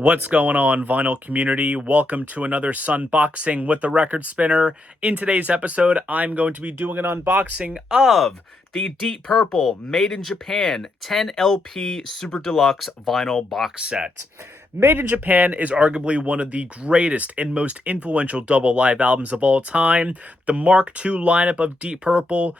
What's going on, vinyl community? Welcome to another Sunboxing with the Record Spinner. In today's episode, I'm going to be doing an unboxing of the Deep Purple Made in Japan 10LP Super Deluxe vinyl box set. Made in Japan is arguably one of the greatest and most influential double live albums of all time. The Mark II lineup of Deep Purple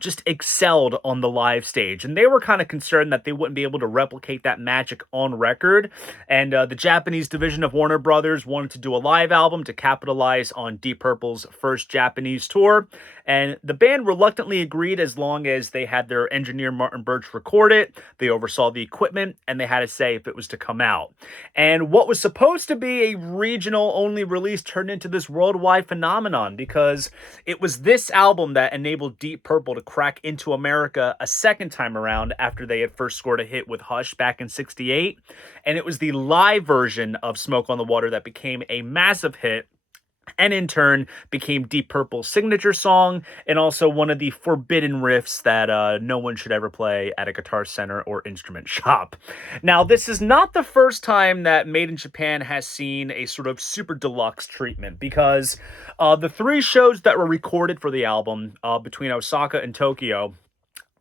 just excelled on the live stage, and they were kind of concerned that they wouldn't be able to replicate that magic on record. And the Japanese division of Warner Brothers wanted to do a live album to capitalize on Deep Purple's first Japanese tour, and the band reluctantly agreed as long as they had their engineer Martin Birch record it. They oversaw the equipment, and they had a say if it was to come out. And what was supposed to be a regional only release turned into this worldwide phenomenon, because it was this album that enabled Deep Purple to crack into America a second time around after they had first scored a hit with Hush back in '68. And it was the live version of Smoke on the Water that became a massive hit, and in turn became Deep Purple's signature song, and also one of the forbidden riffs that no one should ever play at a Guitar Center or instrument shop. Now, this is not the first time that Made in Japan has seen a sort of super deluxe treatment, because the three shows that were recorded for the album between Osaka and Tokyo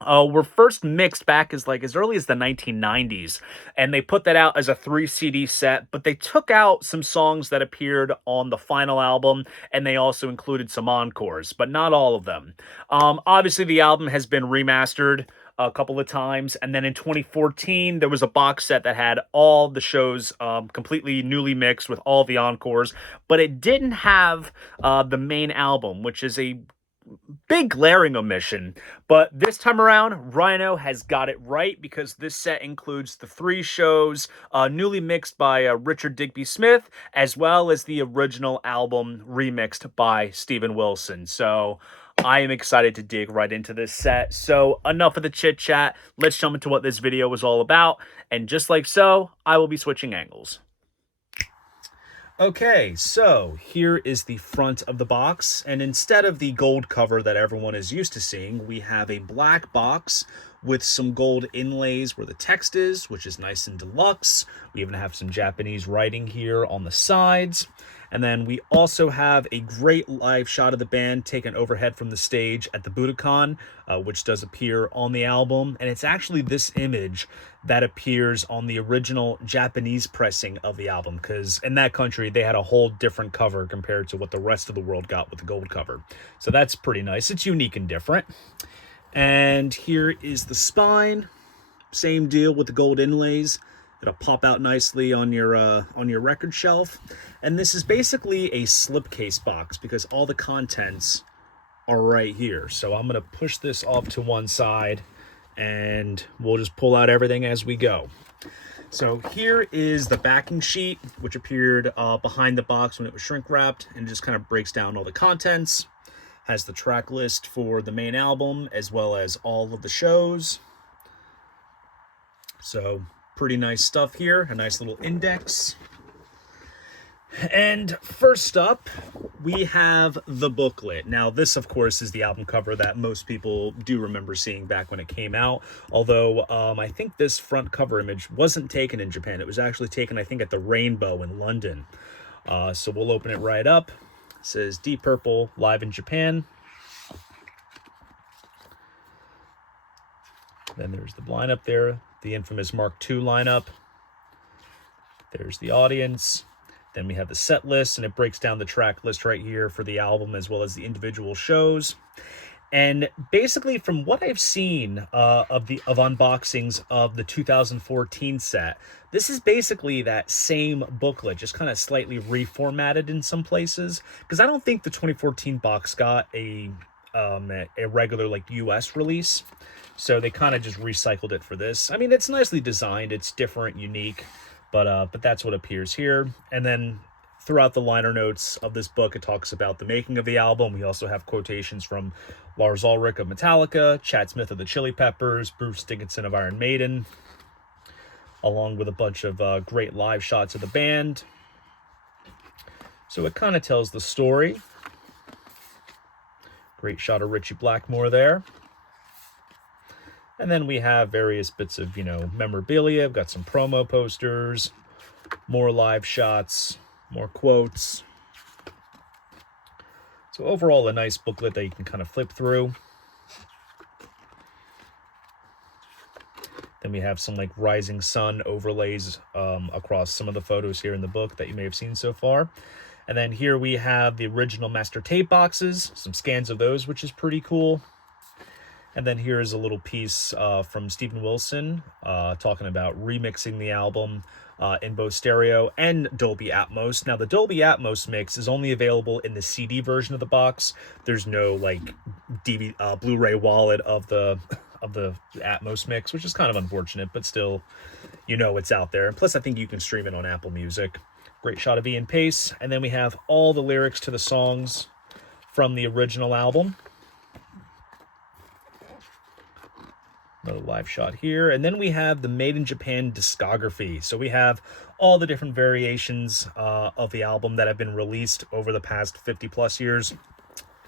were first mixed back as early as the 1990s, and they put that out as a 3 CD set, but they took out some songs that appeared on the final album, and they also included some encores, but not all of them. Obviously, the album has been remastered a couple of times, and then in 2014 there was a box set that had all the shows completely newly mixed with all the encores, but it didn't have the main album, which is a big glaring omission. But this time around, Rhino has got it right, because this set includes the three shows newly mixed by Richard Digby Smith, as well as the original album remixed by Steven Wilson. So I am excited to dig right into this set. So enough of the chit chat, let's jump into what this video was all about, and just like so, I will be switching angles. Okay, so here is the front of the box, and instead of the gold cover that everyone is used to seeing, we have a black box with some gold inlays where the text is, which is nice and deluxe. We even have some Japanese writing here on the sides. And then we also have a great live shot of the band taken overhead from the stage at the Budokan, which does appear on the album. And it's actually this image that appears on the original Japanese pressing of the album, because in that country, they had a whole different cover compared to what the rest of the world got with the gold cover. So that's pretty nice. It's unique and different. And here is the spine. Same deal with the gold inlays. It'll pop out nicely on your record shelf. And this is basically a slipcase box, because all the contents are right here. So I'm going to push this off to one side, and we'll just pull out everything as we go. So here is the backing sheet, which appeared behind the box when it was shrink wrapped, and just kind of breaks down all the contents. Has the track list for the main album, as well as all of the shows. So pretty nice stuff here, a nice little index. And first up, we have the booklet. Now, this, of course, is the album cover that most people do remember seeing back when it came out. Although, I think this front cover image wasn't taken in Japan. It was actually taken, I think, at the Rainbow in London. So we'll open it right up. It says Deep Purple live in Japan. Then there's the lineup there, the infamous Mark II lineup. There's the audience. Then we have the set list, and it breaks down the track list right here for the album, as well as the individual shows. And basically, from what I've seen of unboxings of the 2014 set, this is basically that same booklet, just kind of slightly reformatted in some places. Because I don't think the 2014 box got a regular US release, so they kind of just recycled it for this. I mean, it's nicely designed, it's different, unique, but that's what appears here. And then throughout the liner notes of this book, it talks about the making of the album. We also have quotations from Lars Ulrich of Metallica, Chad Smith of the Chili Peppers, Bruce Dickinson of Iron Maiden, along with a bunch of great live shots of the band. So it kind of tells the story. Great shot of Ritchie Blackmore there. And then we have various bits of, memorabilia. We've got some promo posters, More live shots, more quotes. So overall, a nice booklet that you can kind of flip through. Then we have some like rising sun overlays across some of the photos here in the book that you may have seen so far. And then here we have the original master tape boxes, some scans of those, which is pretty cool. And then here is a little piece from Steven Wilson talking about remixing the album in both stereo and Dolby Atmos. Now, the Dolby Atmos mix is only available in the CD version of the box. There's no like Blu-ray wallet of the Atmos mix, which is kind of unfortunate, but still, you know, it's out there. And plus, I think you can stream it on Apple Music. Great shot of Ian Pace. And then we have all the lyrics to the songs from the original album. Another live shot here. And then we have the Made in Japan discography. So we have all the different variations of the album that have been released over the past 50 plus years.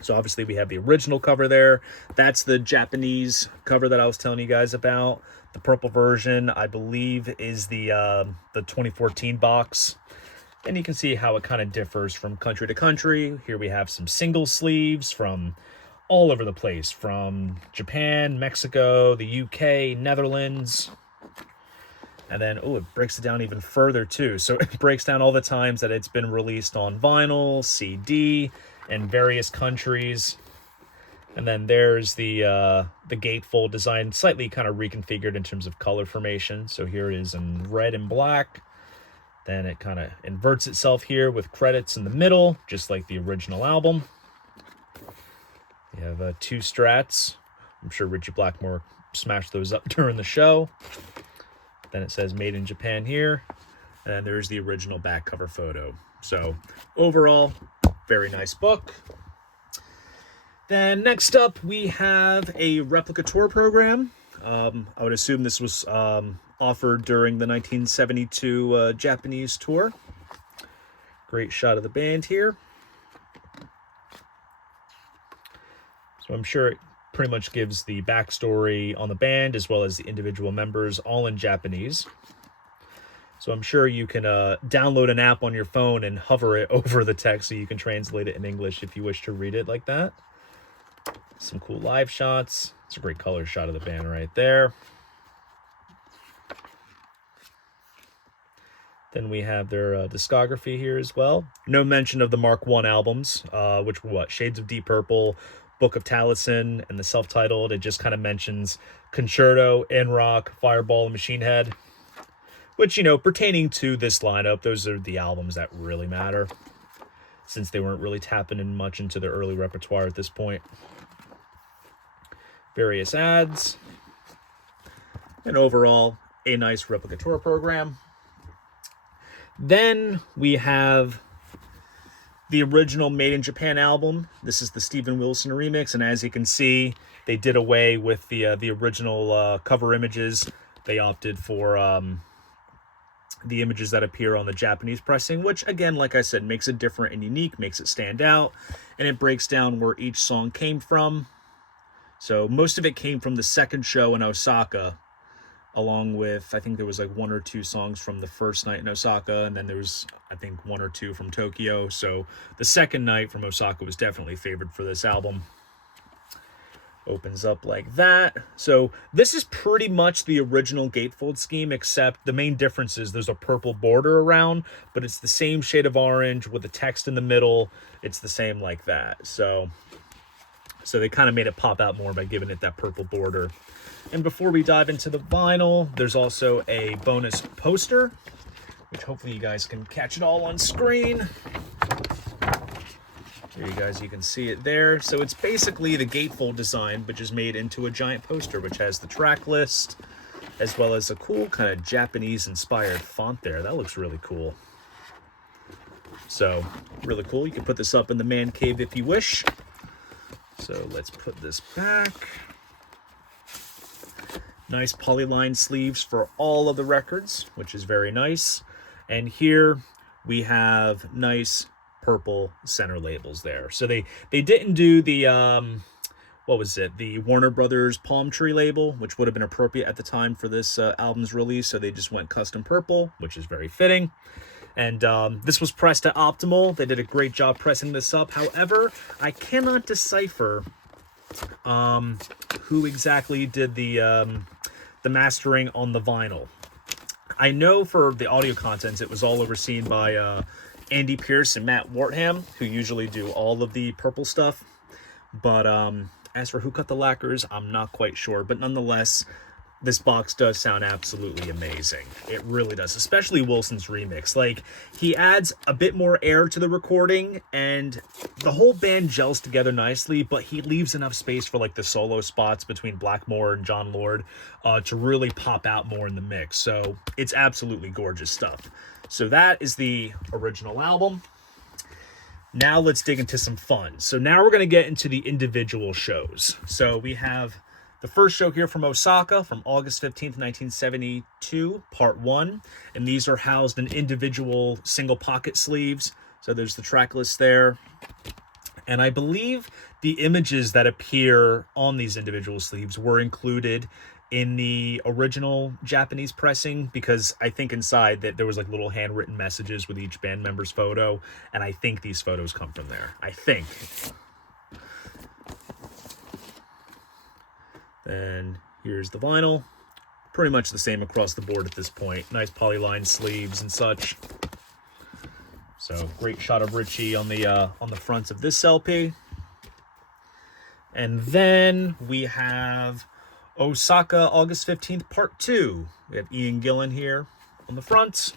So obviously we have the original cover there. That's the Japanese cover that I was telling you guys about. The purple version, I believe, is the 2014 box. And you can see how it kind of differs from country to country. Here we have some single sleeves from all over the place, from Japan, Mexico, the UK, Netherlands. And then, oh, it breaks it down even further too. So it breaks down all the times that it's been released on vinyl, CD, in various countries. And then there's the gatefold design, slightly kind of reconfigured in terms of color formation. So here it is in red and black. Then it kind of inverts itself here with credits in the middle, just like the original album. You have two strats. I'm sure Richie Blackmore smashed those up during the show. Then it says Made in Japan here. And then there's the original back cover photo. So overall, very nice book. Then next up, we have a Replica tour program. I would assume this was offered during the 1972 Japanese tour. Great shot of the band here. So I'm sure it pretty much gives the backstory on the band as well as the individual members, all in Japanese. So I'm sure you can download an app on your phone and hover it over the text so you can translate it in English if you wish to read it like that. Some cool live shots. It's a great color shot of the band right there. Then we have their discography here as well. No mention of the Mark I albums, which were what? Shades of Deep Purple, Book of Taliesin, and the self-titled. It just kind of mentions Concerto, In Rock, Fireball, and Machine Head. Which, you know, pertaining to this lineup, those are the albums that really matter, since they weren't really tapping in much into their early repertoire at this point. Various ads. And overall, a nice Replica tour program. Then we have the original Made in Japan album. This is the Steven Wilson remix, and as you can see, they did away with the original cover images. They opted for the images that appear on the Japanese pressing, which again, like I said, makes it different and unique, makes it stand out, and it breaks down where each song came from. So most of it came from the second show in Osaka, along with, I think there was like one or two songs from the first night in Osaka, and then there was, I think, one or two from Tokyo. So the second night from Osaka was definitely favored for this album. Opens up like that. So this is pretty much the original gatefold scheme, except the main difference is there's a purple border around, but it's the same shade of orange with the text in the middle. It's the same like that. So they kind of made it pop out more by giving it that purple border. And before we dive into the vinyl, there's also a bonus poster, which hopefully you guys can catch it all on screen. There you can see it there. So it's basically the gatefold design, but just made into a giant poster, which has the track list, as well as a cool kind of Japanese-inspired font there. That looks really cool. So, really cool. You can put this up in the man cave if you wish. So let's put this back. Nice polyline sleeves for all of the records, which is very nice. And here we have nice purple center labels there. So they didn't do the what was it, the Warner Brothers Palm Tree label, which would have been appropriate at the time for this album's release, so they just went custom purple, which is very fitting. And this was pressed at Optimal. They did a great job pressing this up. However, I cannot decipher who exactly did the mastering on the vinyl. I know for the audio contents, it was all overseen by Andy Pierce and Matt Wartham, who usually do all of the purple stuff. But as for who cut the lacquers, I'm not quite sure. But nonetheless, this box does sound absolutely amazing. It really does, especially Wilson's remix. Like, he adds a bit more air to the recording, and the whole band gels together nicely, but he leaves enough space for, like, the solo spots between Blackmore and John Lord to really pop out more in the mix. So it's absolutely gorgeous stuff. So that is the original album. Now let's dig into some fun. So now we're going to get into the individual shows. So we have the first show here from Osaka from August 15th, 1972, part 1. And these are housed in individual single pocket sleeves. So there's the track list there. And I believe the images that appear on these individual sleeves were included in the original Japanese pressing, because I think inside that there was like little handwritten messages with each band member's photo. And I think these photos come from there. I think. Then here's the vinyl. Pretty much the same across the board at this point. Nice polyline sleeves and such. So great shot of Richie on the front of this LP. And then we have Osaka, August 15th, part 2. We have Ian Gillan here on the front.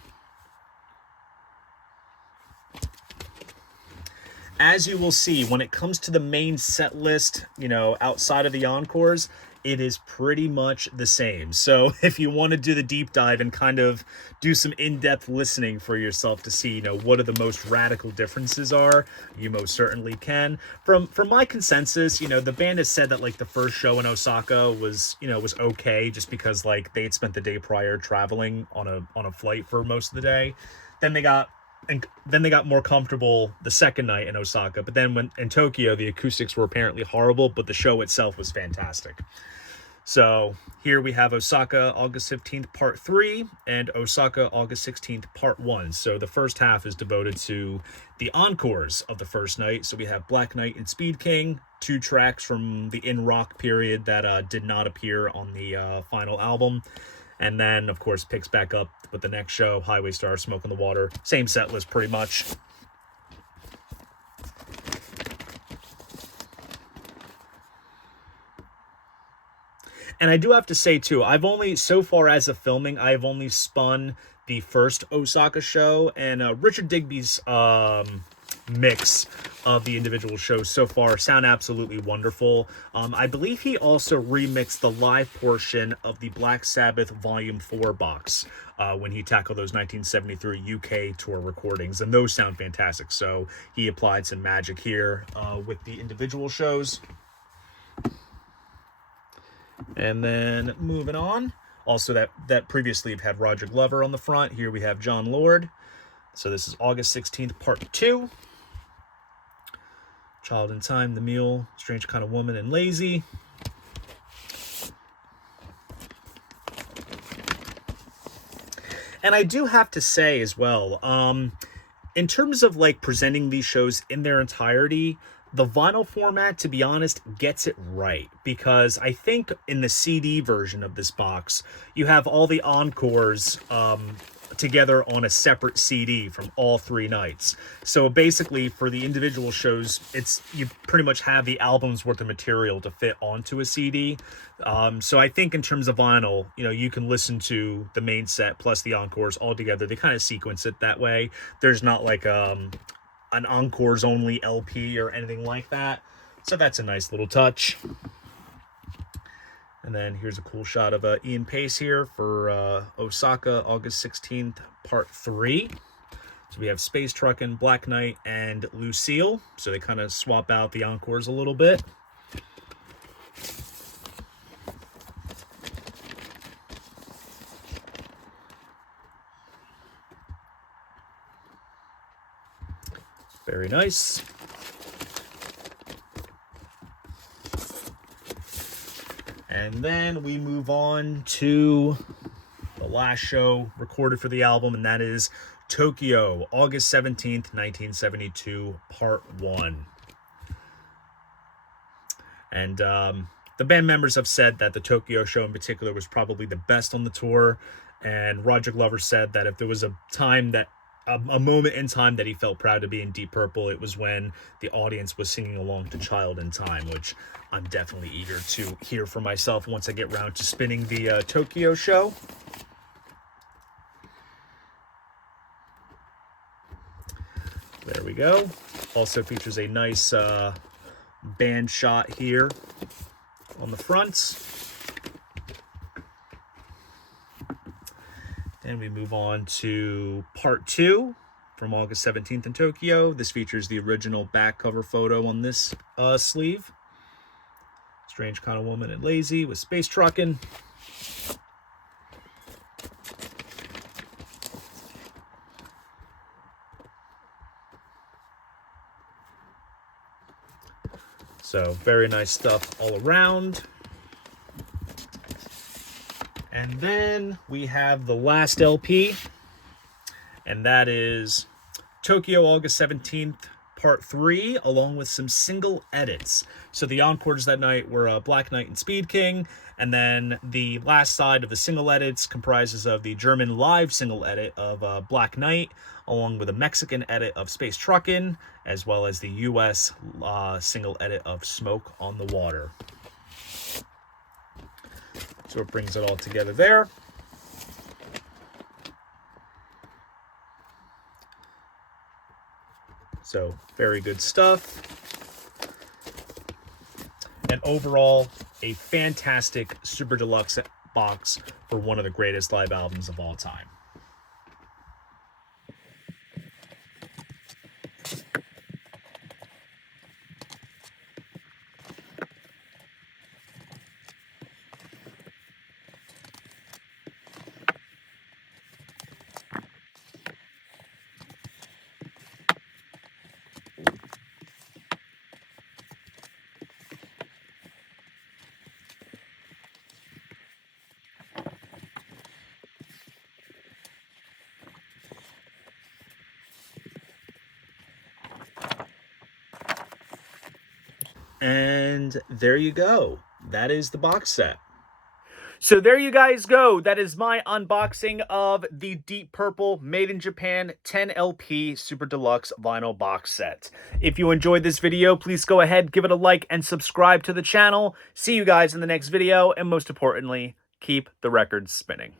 As you will see, when it comes to the main set list, you know, outside of the encores, it is pretty much the same. So if you want to do the deep dive and kind of do some in-depth listening for yourself to see, you know, what are the most radical differences are, you most certainly can. From my consensus, you know, the band has said that like the first show in Osaka was, you know, was okay, just because like they had spent the day prior traveling on a flight for most of the day. Then they got more comfortable the second night in Osaka. But then when in Tokyo, the acoustics were apparently horrible, but the show itself was fantastic. So here we have Osaka, August 15th, part 3, and Osaka, August 16th, part 1. So the first half is devoted to the encores of the first night. So we have Black Knight and Speed King, 2 tracks from the in-rock period that did not appear on the final album. And then, of course, picks back up with the next show, Highway Star, Smoke in the Water. Same set list, pretty much. And I do have to say, too, so far as of filming, I've only spun the first Osaka show. And Richard Digby's mix of the individual shows so far sound absolutely wonderful. I believe he also remixed the live portion of the Black Sabbath Volume 4 box when he tackled those 1973 UK tour recordings, and those sound fantastic. So he applied some magic here with the individual shows. And then moving on, also that previously have had Roger Glover on the front. Here we have John Lord. So this is August 16th, part 2. Child in Time, The Mule, Strange Kind of Woman, and Lazy. And I do have to say as well, in terms of like presenting these shows in their entirety, the vinyl format, to be honest, gets it right, because I think in the CD version of this box, you have all the encores together on a separate CD from all 3 nights. So basically, for the individual shows, you pretty much have the album's worth of material to fit onto a CD. So I think in terms of vinyl, you know, you can listen to the main set plus the encores all together. They kind of sequence it that way. There's not like an encores only LP or anything like that. So that's a nice little touch. And then here's a cool shot of Ian Pace here for Osaka, August 16th, part 3. So we have Space Truckin', Black Knight, and Lucille. So they kind of swap out the encores a little bit. Very nice. And then we move on to the last show recorded for the album, and that is Tokyo, August 17th, 1972, Part 1. And the band members have said that the Tokyo show in particular was probably the best on the tour. And Roger Glover said that if there was a time that a moment in time that he felt proud to be in Deep Purple, it was when the audience was singing along to Child in Time, which I'm definitely eager to hear for myself once I get around to spinning the Tokyo show. There we go. Also features a nice band shot here on the front. And we move on to Part 2 from August 17th in Tokyo. This features the original back cover photo on this sleeve. Strange Kind of Woman and Lazy with Space Truckin'. So very nice stuff all around. And then we have the last LP, and that is Tokyo, August 17th, Part 3, along with some single edits. So the encores that night were Black Knight and Speed King, and then the last side of the single edits comprises of the German live single edit of Black Knight, along with a Mexican edit of Space Truckin', as well as the US single edit of Smoke on the Water. So it brings it all together there. So very good stuff. And overall, a fantastic Super Deluxe box for one of the greatest live albums of all time. And there you go. That is the box set. So there you guys go. That is my unboxing of the Deep Purple Made in Japan 10LP Super Deluxe vinyl box set. If you enjoyed this video, please go ahead, give it a like, and subscribe to the channel. See you guys in the next video, and most importantly, keep the records spinning.